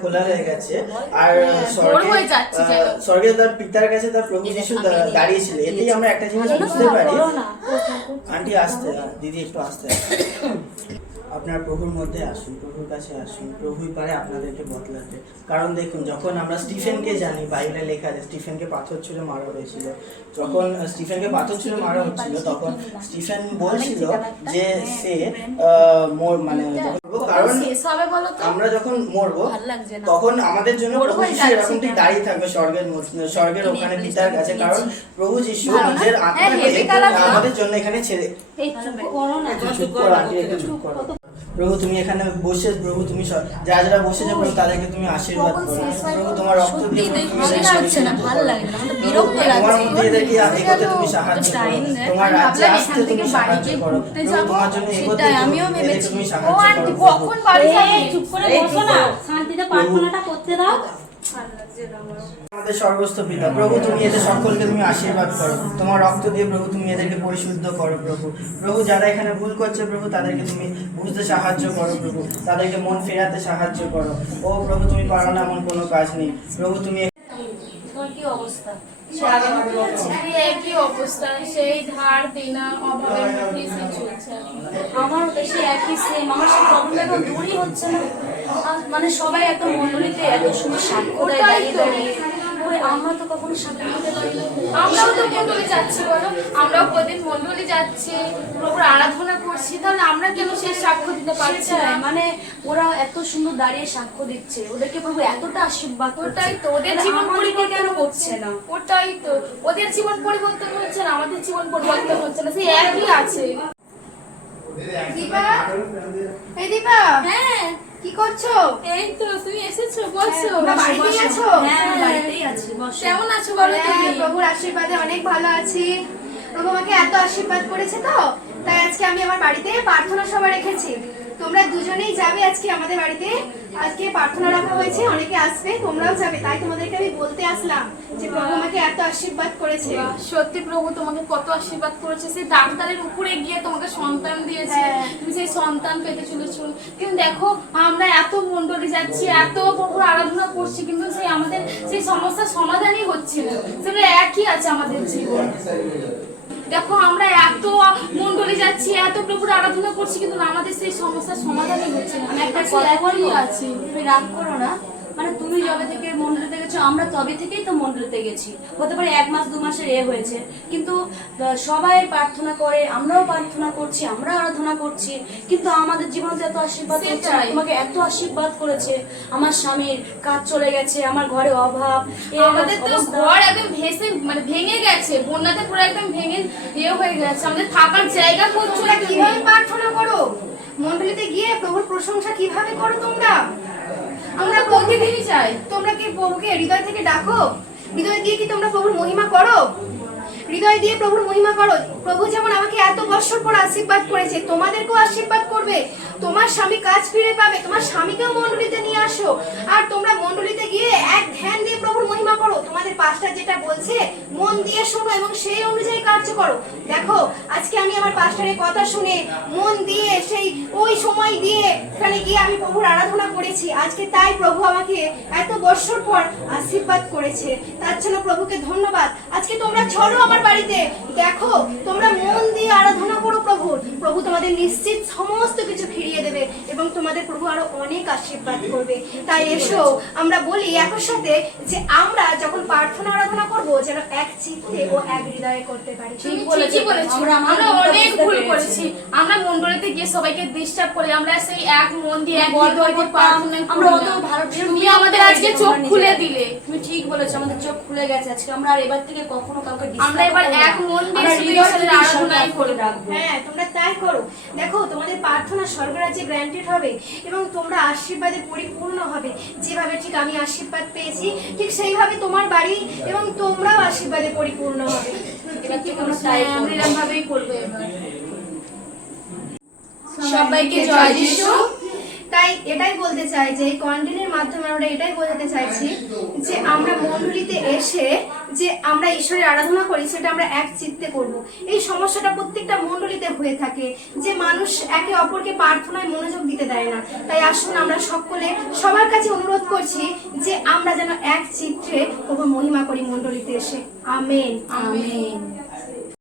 খোলা হয়ে গেছে। আর হয়ে। স্বর্গে তার পিতার কাছে তার প্রভু যিশু দাঁড়িয়েছিল এতেই আমরা একটা জিনিস বুঝতে পারি। আন্টি আসতে দিদি একটু আসতে। আপনার প্রভুর মধ্যে আসুন প্রভুর কাছে আসুন প্রভুই পারে আপনাদেরকে বদলাতে কারণ দেখুন যখন আমরা স্টিফেনকে জানি বাইবেলে লেখা আছে স্টিফেনকে পাথর ছুঁড়ে মারা হয়েছিল যখন স্টিফেনকে পাথর ছুঁড়ে মারা হচ্ছিল তখন স্টিফেন বলছিল যে সে মোর- মানে কারণ আমরা যখন মরবো। তখন আমাদের জন্য প্রভু যিশু যাচ্ছে এরকম ঠিক কেন? দাঁড়িয়ে থাকবে স্বর্গের স্বর্গের ওখানে পিতার কাছে কারণ প্রভু যিশু নিজের হ্যাঁ, আত্মাকে। আমাদের জন্য এখানে ছেড়ে চুপ করো আন্টি একটু চুপ করো প্রভু তুমি এখানে বসে প্রভু তুমি সব- যারা বসে প্রভু তাদেরকে তুমি আশীর্বাদ করো। প্রভু তোমার রক্ত দিয়ে তুমি ভালো না, ভালো লাগে না, আমাদের বিরক্ত তোমার। মধ্যে এদেরকে এগোতে তুমি সাহায্য করো। তোমার রাজ্যে আসতে তুমি সাহায্য করো। যাব, তোমার জন্য এগোতে আমিও ভেবেছি। তুমি সাহায্য করো। কখন বাড়ি যাবে? চুপ করে বসো না। করো। শান্তিতে প্রার্থনাটা করতে দাও। আমাদের সর্বস্ত পিতা। প্রভু, তুমি এদের সকলকে তুমি আশীর্বাদ করো। তোমার রক্ত দিয়ে প্রভু, তুমি এদেরকে পরিশুদ্ধ করো প্রভু। প্রভু, যারা এখানে ভুল করছে প্রভু, তাদেরকে তুমি বুঝতে সাহায্য করো প্রভু। তাদেরকে মন ফেরাতে সাহায্য করো। ও প্রভু, তুমি পারো না এমন কোনো কাজ নেই। প্রভু, তুমি সেই আমার বেশি একই সেম আমার সেই প্রবলেমটা দূরই হচ্ছে না। মানে সবাই এত মন্ডলীতে এত সুন্দর সাক্ষ্য দেয় দাঁড়িয়ে দাঁড়িয়ে। আমরা তো কখনো সাক্ষ্য দিতে পারি আমরাও তো মন্ডলে যাচ্ছি বলো। আমরাও প্রতিদিন মন্ডলে যাচ্ছি প্রভুর আরাধনা করছি। তাহলে আমরা কেন সেই সাক্ষ্য দিতে পারছি না? মানে ওরা এত সুন্দর দাঁড়িয়ে সাক্ষ্য দিচ্ছে। ওদেরকে প্রভু এতটা আশীর্বাদ ওটাই তো ওদের জীবন আমাদেরকে পরিবর্তন কেন হচ্ছে না? ওটাই তো ওদের জীবন পরিবর্তন হচ্ছে না আমাদের জীবন পরিবর্তন হচ্ছে না। সেই একই আছে। দীপা? এই দীপা? হ্যাঁ। কি করছ? এই তো তুমি এসেছ বলছো তোমরা বাড়িতেই আছো? হ্যাঁ। বাড়িতেই আছি বসো। কেমন আছো বলো হ্যাঁ, তুমি? প্রভুর আশীর্বাদে অনেক ভালো আছি। প্রভু আমাকে এত আশীর্বাদ করেছে তো? তাই আজকে আমি আমার বাড়িতে প্রার্থনা সভা রেখেছি। তোমরা দুজনেই যাবে আজকে আমাদের বাড়িতে। আজকে প্রার্থনা রাখা হয়েছে অনেকে আসবে তোমরাও যাবে। তাই তোমাদেরকে আমি বলতে আসলাম যে প্রভু আমাকে এত আশীর্বাদ করেছে। সত্যি প্রভু তোমাকে কত আশীর্বাদ করেছে। সেই ডাক্তারের উপরে গিয়ে তোমাকে সন্তান দিয়েছে। হ্যাঁ। তুমি সেই সন্তান পেতে চলেছো। কিন্তু দেখো আমরা এত মন্ডলে যাচ্ছি এত প্রভুর আরাধনা করছি কিন্তু সেই আমাদের সেই সমস্যার সমাধানই হচ্ছে না। সেটা একই আছে আমাদের জীবন। দেখো আমরা এত যাচ্ছি এত প্রভুর আরাধনা করছি কিন্তু আমাদের সেই সমস্যার সমাধানই হচ্ছে না। আমি একটা কথা বলি আছি আছে তুমি রাগ করো না। মানে তুমি যবে থেকে মন্ডলীতে গেছো আমরা তবে থেকেই তো মন্ডলীতে গেছি। হতে পারে এক মাস দু মাসের এ হয়েছে। কিন্তু সবাই প্রার্থনা করে আমরাও প্রার্থনা করছি আমরা আরাধনা করছি। কিন্তু আমাদের জীবনে তো এত আশীর্বাদ তোমাকে এত আশীর্বাদ করেছে। আমার স্বামীর কাজ চলে গেছে আমার ঘরে অভাব আমাদের তো ঘর একদম ভেসে মানে ভেঙে গেছে। বন্যাতে পুরো একদম ভেঙে ইয়ে হয়ে গেছে। আমাদের থাকার জায়গা করছ কীভাবে প্রার্থনা করো? মন্ডলীতে গিয়ে প্রভুর প্রশংসা কীভাবে করো তোমরা? আমরা প্রতিদিনই চাই। তোমরা কি প্রভুকে হৃদয় থেকে ডাকো? হৃদয় দিয়ে কি তোমরা প্রভুর মহিমা করো? হৃদয় দিয়ে প্রভুর মহিমা করো। প্রভু যেমন আমাকে এত বছর পর আশীর্বাদ করেছে, তোমাদেরকেও আশীর্বাদ করবে। তোমার স্বামী কাজ ফিরে পাবে, তোমার স্বামীকেও মণ্ডলীতে নিয়ে আসো। আর তোমরা মণ্ডলীতে গিয়ে এক ধ্যান দিয়ে প্রভুর মহিমা করো। তোমাদের পাস্টার যেটা বলছে, মন দিয়ে শোনো এবং সেই অনুযায়ী কার্য করো। দেখো, আজকে আমি আমার পাস্টারের কথা শুনে মন দিয়ে সেই ওই সময় দিয়ে গিয়ে আমি প্রভুর আরাধনা করেছি। আজকে তাই প্রভু আমাকে এত বছর পর আশীর্বাদ করেছে। তার জন্য প্রভুকে ধন্যবাদ। আজকে তোমরা চলো আমার বাড়িতে। দেখো, তোমরা মন দিয়ে আরাধনা করো প্রভুর প্রভু তোমাদের নিশ্চিত সমস্ত কিছু ফিরিয়ে দেবে এবং তোমাদের প্রভু আরও অনেক আশীর্বাদ করবে। তাই এসো, আমরা বলি একর সাথে যে আমরা যখন প্রার্থনা যেন এক চিত্তে ও এক হৃদয়ে করতে পারি। ঠিক বলেছি আমরা অনেক ভুল করেছি। আমরা মন্ডলেতে গিয়ে সবাইকে ডিস্টার্ব করি আমরা সেই এক মন দিয়ে এক হৃদয় দিয়ে প্রার্থনা আমরা অত ভালো তুমি আমাদের আজকে চোখ খুলে দিলে। ঠিক বলেছ আমাদের চোখ খুলে গেছে আজকে। আমরা আর এবার থেকে কখনো কাউকে আমরা এবার এক মন দিয়ে থেকে আরাধনাই করব। রাখব। হ্যাঁ তোমরা তাই করো। দেখো তোমাদের প্রার্থনা স্বর্গরাজ্যে গ্র্যান্টেড হবে এবং তোমরা আশীর্বাদে পরিপূর্ণ হবে। যেভাবে ঠিক আমি আশীর্বাদ পেয়েছি ঠিক সেইভাবে তোমার বাড়ি এবং তোমরাও আশীর্বাদে পরিপূর্ণ হবে। এবার থেকে আমরা তাই তাই আমরা এরকম ভাবেই করব এবার। সবাইকে জয় যিশু। তাই এটাই বলতে চাই যে এই কন্টেন্টের মাধ্যমে আমরা এটাই বোঝাতে চাইছি যে আমরা মণ্ডলীতে এসে যে আমরা ঈশ্বরের আরাধনা করি, সেটা আমরা এক চিত্তে করব। এই সমস্যাটা প্রত্যেকটা মণ্ডলীতে হয়ে থাকে যে মানুষ একে অপরকে প্রার্থনায় মনোযোগ দিতে দেয় না। তাই আসুন আমরা সকলে সবার কাছে অনুরোধ করছি যে আমরা যেন এক চিত্রে প্রভু মহিমা করি মণ্ডলীতে এসে। আমেন। আমেন।